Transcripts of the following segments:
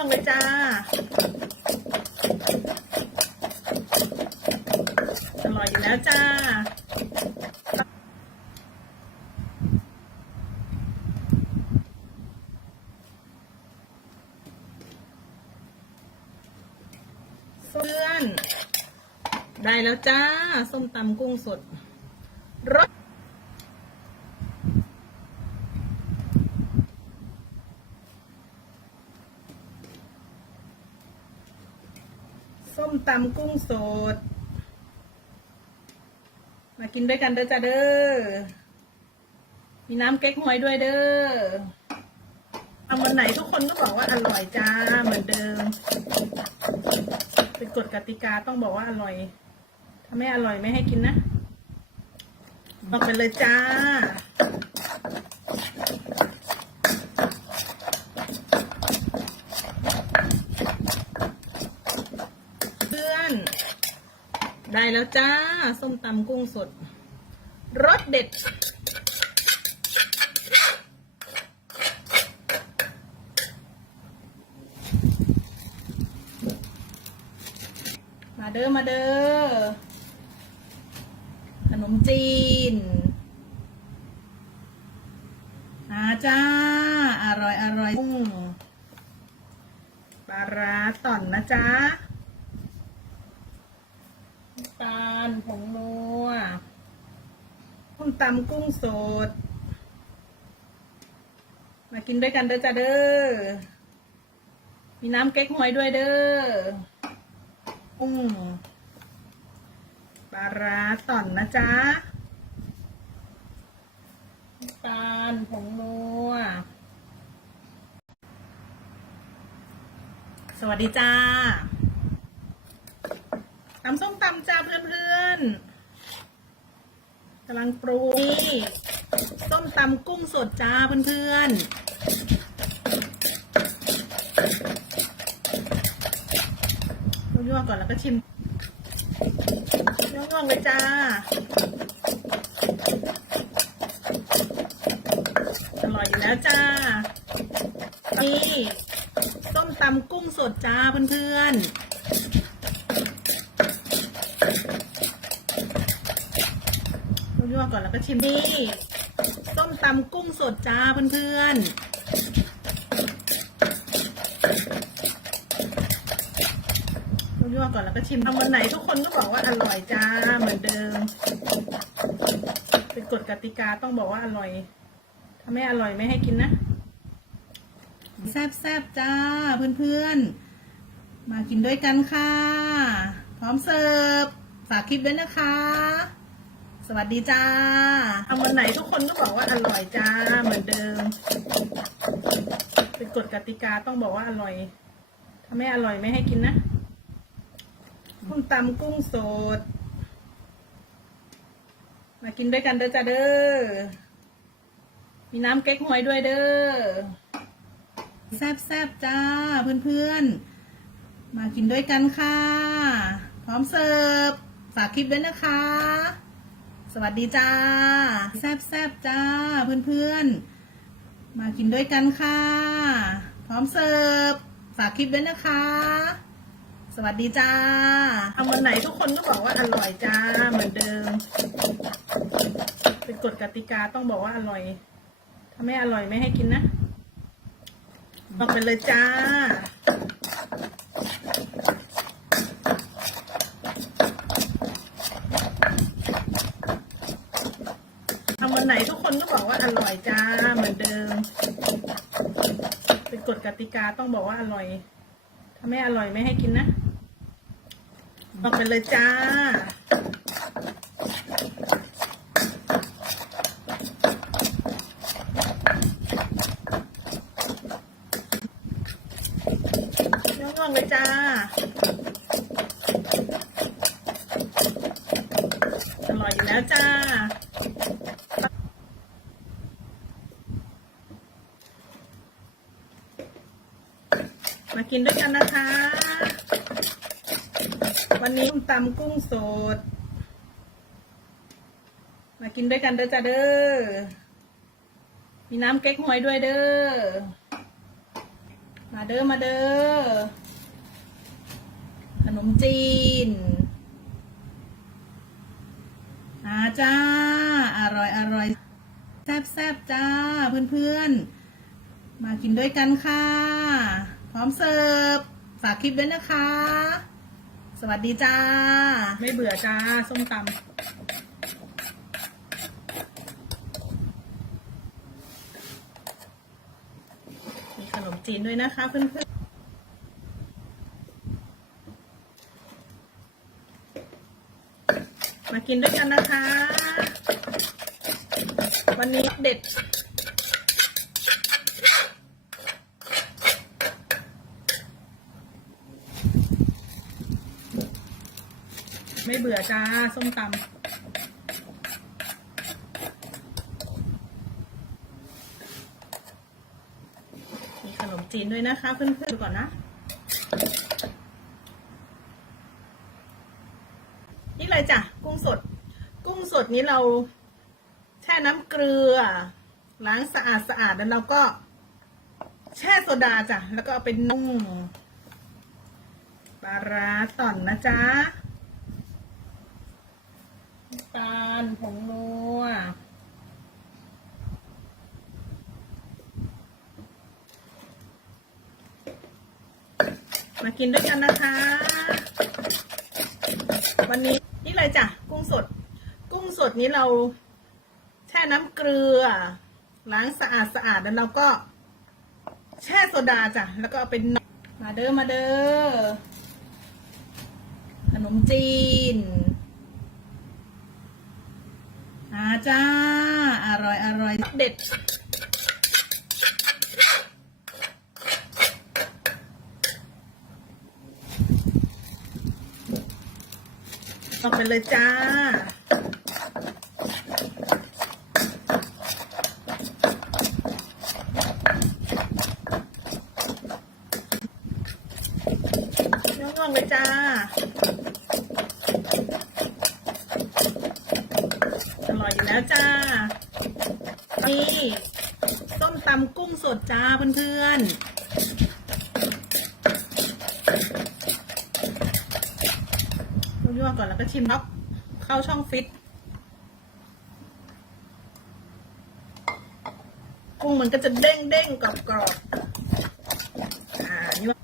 วงเลยจ้าอร่อยอยู่แล้วจ้าเพื่อน ได้แล้วจ้า ส้มตำกุ้งสดรสส้ม ตำกุ้งสด มากินด้วยกันเด้อจ้าเด้อ มีน้ำเก๊กฮวยด้วยเด้อทำวันไหนทุกคนก็บอกว่าอร่อยจ้าเหมือนเดิม เป็นกฎกติกาต้องบอกว่าอร่อย ถ้าไม่อร่อยไม่ให้กินนะบอกไปเลยจ้า เพื่อน ได้ แล้วจ้า ส้มตำกุ้งสดรสเด็ด มาเด้อมาเด้อขนมจีนอาจ้า อร่อยอร่อยกุ้งปลาร้าต่อนนะจ๊ะำตาลผงนัวกุ้งตำกุ้งสด มากินด้วยกันเด้อจ้าเด้อ มีน้ำเก๊กฮวยด้วยเด้อกุ้งปลาร้าต่อนนะจ๊ะตาลผงนัว สวัสดีจ้าำส้มตำจ้าเพื่อนๆกำลังปรุงนี่ส้มตำกุ้งสดจ้าเพื่อนๆยั่วก่อนแล้วก็ชิมยั่วๆเลยจ้าอร่อยอยู่แล้วจ้านี่ส้มตำกุ้งสดจ้าเพื่อนๆยั่วๆ ก่อนแล้วก็ชิมนี่ส้มตำกุ้งสดจ้าเพื่อนๆยั่วก่อนแล้วก็ชิมทำวันไหนทุกคนก็บอกว่าอร่อยจ้าเหมือนเดิม เป็นกฎกติกาต้องบอกว่าอร่อย ถ้าไม่อร่อยไม่ให้กินนะแซ่บแซบๆจ้าเพื่อนๆ มากินด้วยกันค่ะ พร้อมเสิร์ฟฝากคลิปด้วยนะคะ สวัสดีจ้าทำวันไหนทุกคนก็บอกว่าอร่อยจ้าเหมือนเดิม เป็นกฎกติกาต้องบอกว่าอร่อย ถ้าไม่อร่อยไม่ให้กินนะกุ้งตำกุ้งสด มากินด้วยกันเด้อจ้าเด้อ มีน้ำเก๊กฮวยด้วยเด้อ แซ่บแซบๆจ้าเพื่อนๆ มากินด้วยกันค่ะ พร้อมเสิร์ฟฝากคลิปด้วยนะคะ สวัสดีจ้า แซบแซบจ้า เพื่อนๆ มากินด้วยกันค่ะ พร้อมเสิร์ฟ ฝากคลิปด้วยนะคะ สวัสดีจ้าทำวันไหนทุกคนก็บอกว่าอร่อยจ้า เหมือนเดิม เป็นกฎกติกาต้องบอกว่าอร่อย ถ้าไม่อร่อยไม่ให้กินนะบอกไปเลยจ้า วันไหนทุกคนก็บอกว่าอร่อยจ้าเหมือนเดิม เป็นกฎกติกาต้องบอกว่าอร่อย ถ้าไม่อร่อยไม่ให้กินนะบอกไปเลยจ้าง่วงๆเลยจ้า อร่อยอยู่แล้วจ้า มา กินด้วยกันนะคะ วันนี้ตำกุ้งสด มากินด้วยกันเด้อจ้าเด้อ มีน้ำเก๊กฮวยด้วยเด้อ มาเด้อมาเด้อ ขนมจีนอาจ้า อร่อยอร่อยแซ่บแซ่บจ้าเพื่อนๆ มากินด้วยกันค่ะ พร้อมเสิร์ฟ ฝากคลิปด้วยนะคะ สวัสดีจ้า ไม่เบื่อจ้า ส้มตำมีขนมจีนด้วยนะคะเพื่อนๆมากินด้วยกันนะคะ วันนี้เด็ด ไม่เบื่อจ้า ส้มตำมีขนมจีนด้วยนะคะ เพื่อนๆดูก่อนนะ นี่เลยจ้ะ กุ้งสด กุ้งสดนี้เราแช่น้ำเกลือ ล้างสะอาดสะอาดแล้วเราก็แช่โซดาจ้ะ แล้วก็เอาไปนุ่งปลาร้าต่อนนะจ๊ะำตาลผงนัวมากินด้วยกันนะคะ วันนี้นี่เลยจ้ะกุ้งสด กุ้งสดนี้เราแช่น้ำเกลือ ล้างสะอาดสะอาดแล้วเราก็ แช่โซดาจ้ะแล้วก็เอาไปนมาเด้อมาเด้อขนมจีนอา จ้า อร่อยอร่อยเด็ดออกไปเลยจ้า น้องงเลยจ้า อ ร่อยอยู่แล้วจ้า นี่ส้มตำกุ้งสดจ้าเพื่อนๆต้องยั่วก่อนแล้วก็ชิมครับเข้าช่องฟิต กุ้งมันก็จะเด้งเด้งกรอบกรอบอ่ายั่ว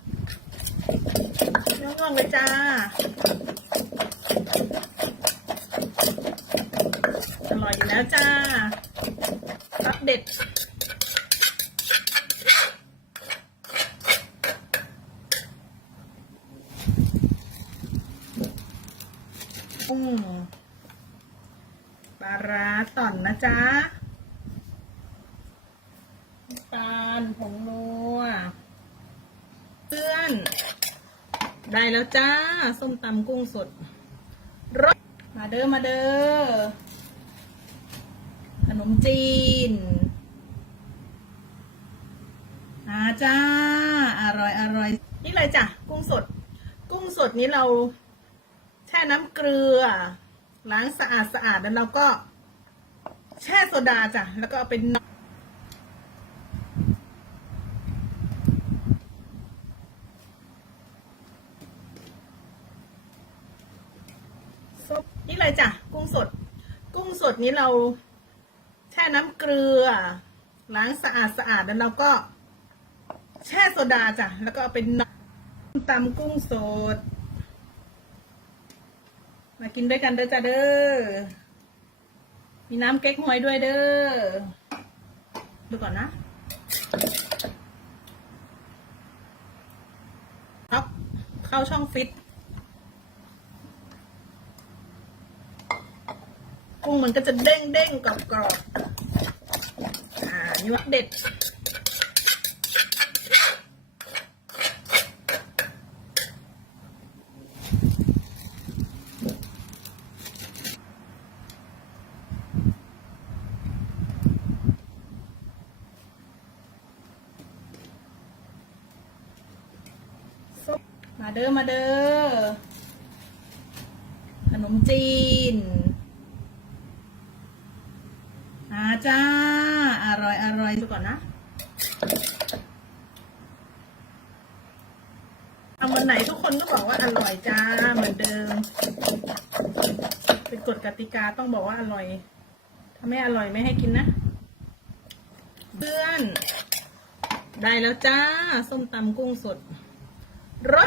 ยั่วเลยจ้า อร่อยอยู่แล้วจ้ารับเด็ด กุ้งปลาร้าต่อนนะจ๊ะน้ำตาลผงนัวเพื่อน ได้แล้วจ้า ส้มตำกุ้งสดรสมาเด้อมาเด้อขนมจีนอาจ้า อร่อยอร่อยนี่เลยจ้ะ กุ้งสด กุ้งสดนี้เรา ช่น้ำเกลือ ล้างสะอาดสะอาดแล้วเราก็ แช่โซดาจ้ะ แล้วก็เอาไปนนี่เลยจ้ะ กุ้งสด กุ้งสดนี้เรา แช่น้ำเกลือ ล้างสะอาดสะอาดแล้วเราก็ แช่โซดาจ้ะ แล้วก็เอาไปนงตำกุ้งสด มากินด้วยกันเด้อจ้าเด้อ มีน้ำเก๊กฮวยด้วยเด้อ ดูก่อนนะ ครับ เข้าช่องฟิต กุ้งมันก็จะเด้งเด้งกรอบกรอบอ่านี่ว่าเด็ด เด้อมาเด้อขนมจีนอาจ้า อร่อยอร่อยดูก่อนนะทำวันไหนทุกคนก็บอกว่าอร่อยจ้าเหมือนเดิม เป็นกฎกติกาต้องบอกว่าอร่อย ถ้าไม่อร่อยไม่ให้กินนะเพื่อน ได้แล้วจ้า ส้มตำกุ้งสดรส